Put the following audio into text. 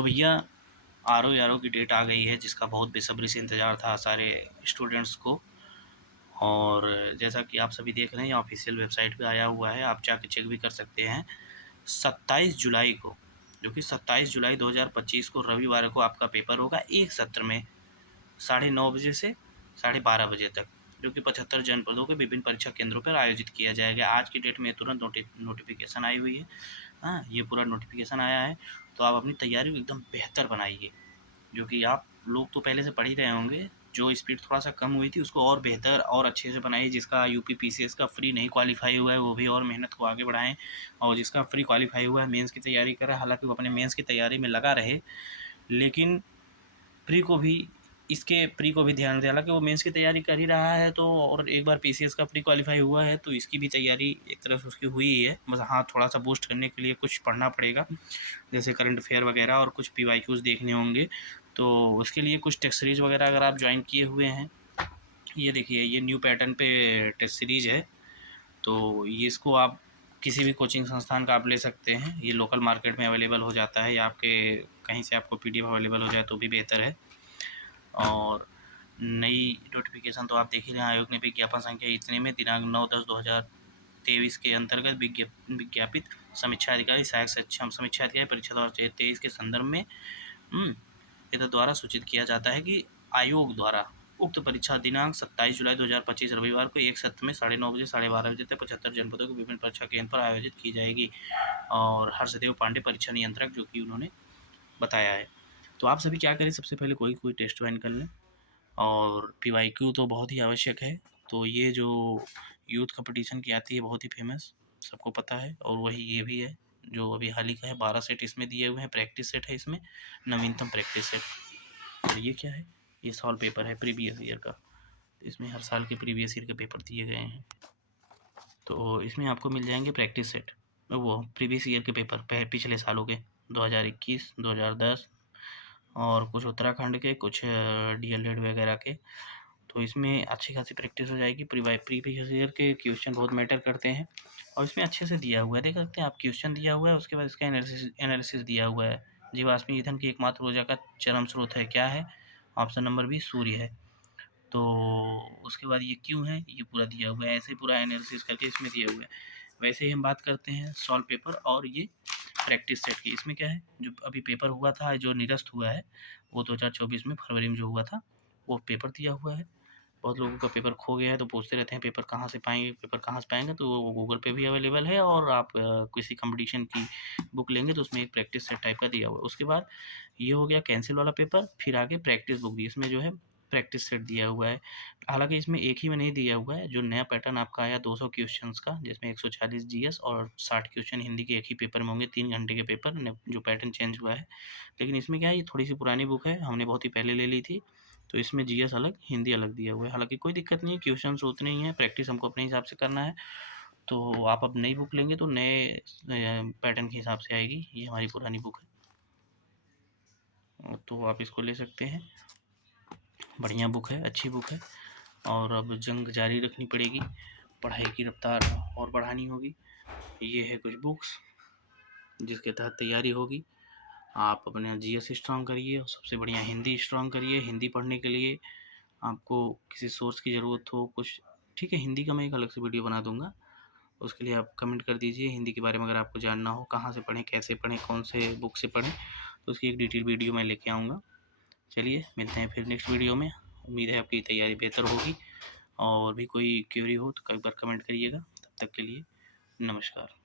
तो भैया R O की डेट आ गई है, जिसका बहुत बेसब्री से इंतज़ार था सारे स्टूडेंट्स को। और जैसा कि आप सभी देख रहे हैं, ऑफिशियल वेबसाइट पे आया हुआ है, आप जाके चेक भी कर सकते हैं। 27 जुलाई को, जो कि 27 जुलाई 2025 को रविवार को आपका पेपर होगा एक सत्र में 9:30 बजे से 12:30 बजे तक, जो कि 75 जनपदों के विभिन्न परीक्षा केंद्रों पर आयोजित किया जाएगा। आज की डेट में तुरंत नोटिफिकेशन आई हुई है। हाँ, ये पूरा नोटिफिकेशन आया है, तो आप अपनी तैयारी एकदम बेहतर बनाइए। जो कि आप लोग तो पहले से पढ़ ही रहे होंगे, जो स्पीड थोड़ा सा कम हुई थी उसको और बेहतर और अच्छे से बनाइए। जिसका यूपी पीसीएस का फ्री नहीं क्वालिफाई हुआ है वो भी और मेहनत को आगे बढ़ाएं, और जिसका फ्री क्वालिफाई हुआ है, मेंस की तैयारी कर रहा है, हालांकि वो अपने मेंस की तैयारी में लगा रहे, लेकिन प्री को भी ध्यान दें। हालांकि वो मेंस की तैयारी कर ही रहा है, तो और एक बार पीसीएस का प्री क्वालिफाई हुआ है तो इसकी भी तैयारी एक तरह से उसकी हुई ही है। बस हाँ, थोड़ा सा बूस्ट करने के लिए कुछ पढ़ना पड़ेगा, जैसे करंट अफेयर वगैरह, और कुछ पीवाईक्यूज़ देखने होंगे। तो उसके लिए कुछ टेस्ट सीरीज़ वगैरह अगर आप ज्वाइन किए हुए हैं, ये देखिए, ये न्यू पैटर्न पे टेस्ट सीरीज़ है, तो ये इसको आप किसी भी कोचिंग संस्थान का आप ले सकते हैं। ये लोकल मार्केट में अवेलेबल हो जाता है, या आपके कहीं से आपको पीडीएफ अवेलेबल हो जाए तो भी बेहतर है। और नई नोटिफिकेशन तो आप देख ही रहे हैं, आयोग ने विज्ञापन संख्या इतने में दिनांक 9/10/2023 के अंतर्गत विज्ञापित समीक्षा अधिकारी, सहायक सक्षम समीक्षा अधिकारी परीक्षा 2023 के संदर्भ में इधर द्वारा सूचित किया जाता है कि आयोग द्वारा उक्त परीक्षा दिनांक 27 जुलाई 2025 रविवार को एक सत्र में 9:30 बजे 12:30 बजे तक 75 जनपदों के विभिन्न परीक्षा केंद्र पर आयोजित की जाएगी। और हर्षदेव पांडे परीक्षा नियंत्रक, जो कि उन्होंने बताया है। तो आप सभी क्या करें, सबसे पहले कोई टेस्ट ज्वाइन कर लें, और पीवाईक्यू तो बहुत ही आवश्यक है। तो ये जो यूथ कंपटीशन की आती है बहुत ही फेमस, सबको पता है, और वही ये भी है जो अभी हाल ही का है। 12 सेट इसमें दिए हुए हैं, प्रैक्टिस सेट है इसमें, नवीनतम प्रैक्टिस सेट। और ये क्या है, ये सॉल्व पेपर है प्रीवियस ईयर का, इसमें हर साल के प्रीवियस ईयर के पेपर दिए गए हैं। तो इसमें आपको मिल जाएंगे प्रैक्टिस सेट, वो प्रीवियस ईयर के पेपर पिछले सालों के 2021, 2010, और कुछ उत्तराखंड के, कुछ डीएलएड वगैरह के। तो इसमें अच्छी खासी प्रैक्टिस हो जाएगी। प्रीवियस ईयर के क्वेश्चन बहुत मैटर करते हैं, और इसमें अच्छे से दिया हुआ है, देख सकते हैं आप, क्वेश्चन दिया हुआ है, उसके बाद इसका एनालिसिस दिया हुआ है। जीवाश्मी ईंधन की एकमात्र ऊर्जा का चरम स्रोत है, क्या है? ऑप्शन नंबर बी, सूर्य है। तो उसके बाद ये क्यों है, ये पूरा दिया हुआ है, ऐसे पूरा एनालिसिस करके इसमें दिया हुआ है। वैसे ही हम बात करते हैं सॉल्व पेपर और ये प्रैक्टिस सेट की। इसमें क्या है, जो अभी पेपर हुआ था, जो निरस्त हुआ है, वो 2024 में फरवरी में जो हुआ था, वो पेपर दिया हुआ है। बहुत लोगों का पेपर खो गया है, तो पूछते रहते हैं पेपर कहाँ से पाएंगे, पेपर कहाँ से पाएंगे, तो वो गूगल पे भी अवेलेबल है, और आप किसी कंपटीशन की बुक लेंगे तो उसमें एक प्रैक्टिस सेट टाइप का दिया हुआ है। उसके बाद ये हो गया कैंसिल वाला पेपर, फिर आगे प्रैक्टिस बुक दी, इसमें जो है प्रैक्टिस सेट दिया हुआ है। हालांकि इसमें एक ही में नहीं दिया हुआ है, जो नया पैटर्न आपका आया 200 क्वेश्चंस का, जिसमें 140 जीएस और 60 क्वेश्चन हिंदी के एक ही पेपर में होंगे, 3 घंटे के पेपर, जो पैटर्न चेंज हुआ है। लेकिन इसमें क्या है, ये थोड़ी सी पुरानी बुक है, हमने बहुत ही पहले ले ली थी, तो इसमें जीएस अलग, हिंदी अलग दिया हुआ है। हालांकि कोई दिक्कत नहीं है, क्वेश्चंस उतने ही हैं, प्रैक्टिस हमको अपने हिसाब से करना है। तो आप अब नई बुक लेंगे तो नए पैटर्न के हिसाब से आएगी, ये हमारी पुरानी बुक है, तो आप इसको ले सकते हैं। बढ़िया बुक है, अच्छी बुक है, और अब जंग जारी रखनी पड़ेगी, पढ़ाई की रफ्तार और बढ़ानी होगी। ये है कुछ बुक्स जिसके तहत तैयारी होगी। आप अपने जीएस स्ट्रॉन्ग करिए, और सबसे बढ़िया हिंदी स्ट्रॉन्ग करिए। हिंदी पढ़ने के लिए आपको किसी सोर्स की ज़रूरत हो कुछ, ठीक है, हिंदी का मैं एक अलग से वीडियो बना दूंगा, उसके लिए आप कमेंट कर दीजिए। हिंदी के बारे में अगर आपको जानना हो, कहाँ से पढ़ें, कैसे पढ़ें, कौन से बुक से पढ़ें, तो उसकी एक डिटेल वीडियो मैं लेके आऊँगा। चलिए, मिलते हैं फिर नेक्स्ट वीडियो में। उम्मीद है आपकी तैयारी बेहतर होगी, और भी कोई क्वेरी हो तो कई बार कमेंट करिएगा। तब तक के लिए नमस्कार।